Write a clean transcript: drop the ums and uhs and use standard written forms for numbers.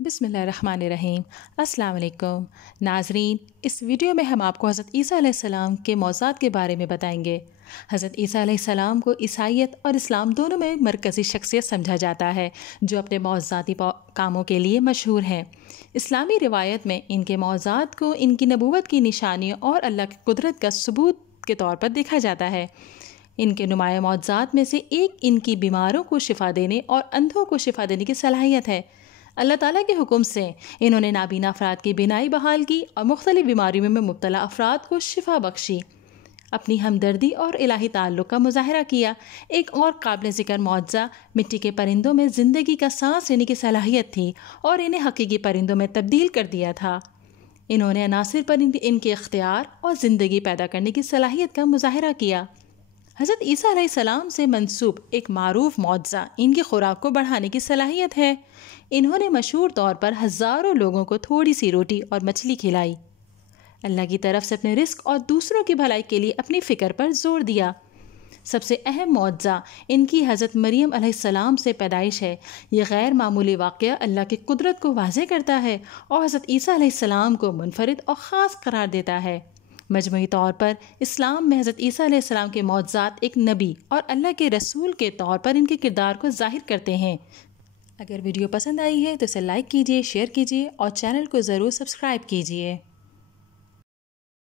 बिस्मिल्लाहिर्रहमानिर्रहीम। अस्सलाम वालेकुम नाज़रीन, इस वीडियो में हम आपको हज़रत ईसा अलैहिस्सलाम के मौज़ात के बारे में बताएंगे। हज़रत ईसा अलैहिस्सलाम को ईसाईयत और इस्लाम दोनों में मरकज़ी शख्सियत समझा जाता है, जो अपने मौज़ाती कामों के लिए मशहूर हैं। इस्लामी रिवायत में इनके मौज़ात को इनकी नबूवत की निशानियों और अल्लाह की कुदरत का सबूत के तौर पर देखा जाता है। इनके नुमाया मौज़ात में से एक इनकी बीमारों को शिफा देने और अंधों को शिफा देने की सलाहियत है। अल्लाह ताला के हुक्म से इन्होंने नाबीना अफराद की बिनाई बहाल की और मुख्तलिफ बीमारियों में मुब्तला अफराद को शिफा बख्शी। अपनी हमदर्दी और इलाही ताल्लुक़ का मुज़ाहरा किया। एक और काबिल ज़िक्र मौज़ा मिट्टी के परिंदों में ज़िंदगी का सांस लेने की सलाहियत थी और इन्हें हकीकी परिंदों में तब्दील कर दिया था। इन्होंने अनासिर पर इनके इख्तियार और ज़िंदगी पैदा करने की सलाहियत का मुज़ाहरा किया। हज़रत ईसा अलैहिस्सलाम से मंसूब एक मारूफ मौज़ा इनकी खुराक को बढ़ाने की सलाहियत है। इन्होंने मशहूर तौर पर हज़ारों लोगों को थोड़ी सी रोटी और मछली खिलाई। अल्लाह की तरफ से अपने रिस्क और दूसरों की भलाई के लिए अपनी फ़िक्र पर जोर दिया। सबसे अहम मौज़ा इनकी हज़रत मरियम अलैहिस्सलाम से पैदाइश है। यह गैर मामूली वाक़या अल्लाह की कुदरत को वाज़े करता है और हज़रत ईसा अलैहिस्सलाम को मुनफरिद और ख़ास करार देता है। मजमूई तौर पर इस्लाम में हज़रत ईसा अलैहिस्सलाम के मौज़ात एक नबी और अल्लाह के रसूल के तौर पर इनके किरदार को ज़ाहिर करते हैं। अगर वीडियो पसंद आई है तो इसे लाइक कीजिए, शेयर कीजिए और चैनल को ज़रूर सब्सक्राइब कीजिए।